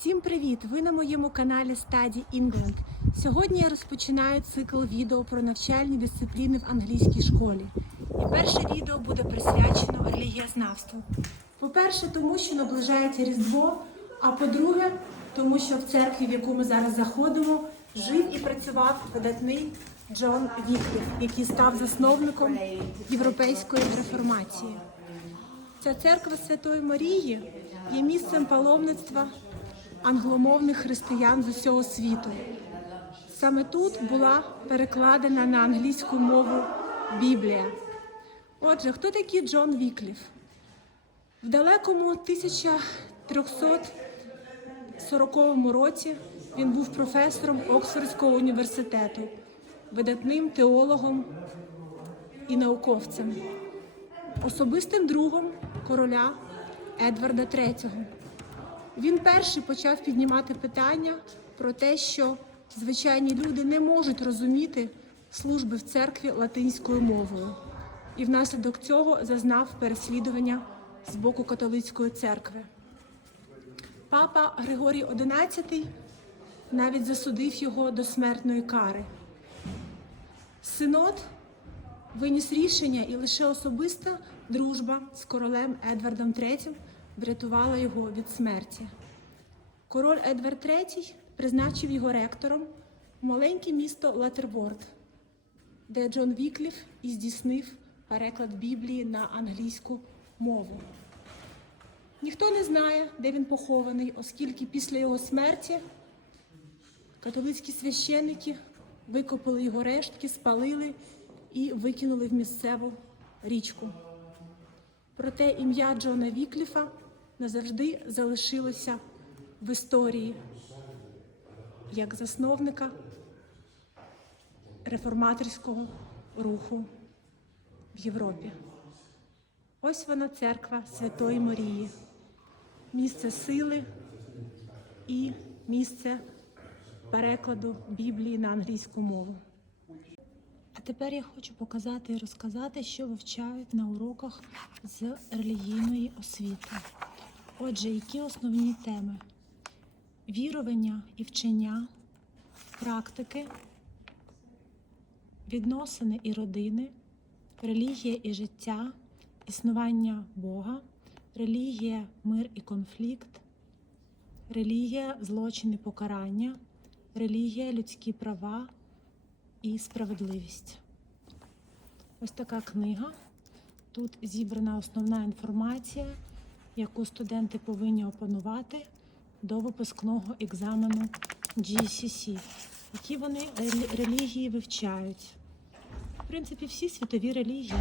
Всім привіт! Ви на моєму каналі Study England. Сьогодні я розпочинаю цикл відео про навчальні дисципліни в англійській школі. І перше відео буде присвячено релігієзнавству. По-перше, тому що наближається Різдво, а по-друге, тому що в церкві, в яку ми зараз заходимо, жив і працював видатний Джон Вікліф, який став засновником європейської реформації. Ця церква Святої Марії є місцем паломництва англомовних християн з усього світу. Саме тут була перекладена на англійську мову Біблія. Отже, хто такий Джон Вікліф? В далекому 1340 році він був професором Оксфордського університету, видатним теологом і науковцем особистим другом короля Едварда III. Він перший почав піднімати питання про те, що звичайні люди не можуть розуміти служби в церкві латинською мовою, і внаслідок цього зазнав переслідування з боку католицької церкви. Папа Григорій XI навіть засудив його до смертної кари. Синод виніс рішення, і лише особиста дружба з королем Едвардом III врятувала його від смерті. Король Едвард III призначив його ректором в маленьке місто Латерборд, де Джон Вікліф і здійснив переклад Біблії на англійську мову. Ніхто не знає, де він похований, оскільки після його смерті католицькі священники викопали його рештки, спалили і викинули в місцеву річку. Проте ім'я Джона Вікліфа назавжди залишилося в історії як засновника реформаторського руху в Європі. Ось вона церква Святої Марії, місце сили і місце перекладу Біблії на англійську мову. А тепер я хочу показати і розказати, що вивчають на уроках з релігійної освіти. Отже, які основні теми? Вірування і вчення, практики, відносини і родини, релігія і життя, існування Бога, релігія, мир і конфлікт, релігія, злочин і покарання, релігія, людські права і справедливість. Ось така книга. Тут зібрана основна інформація, яку студенти повинні опанувати до випускного екзамену GCC, які вони релі- релігії вивчають. В принципі, всі світові релігії